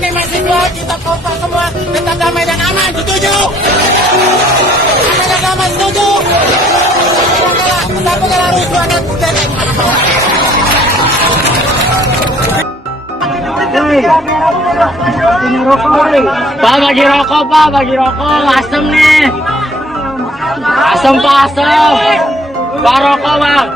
Oke mahasiswa, kita kompak semua, kita damai dan aman, setuju? Damai dan aman, setuju? Kita punya rusuhan dan Pak, bagi rokok, Pak, bagi rokok, asem nih. Asem, Pak, asem. Pak, rokok, Bang.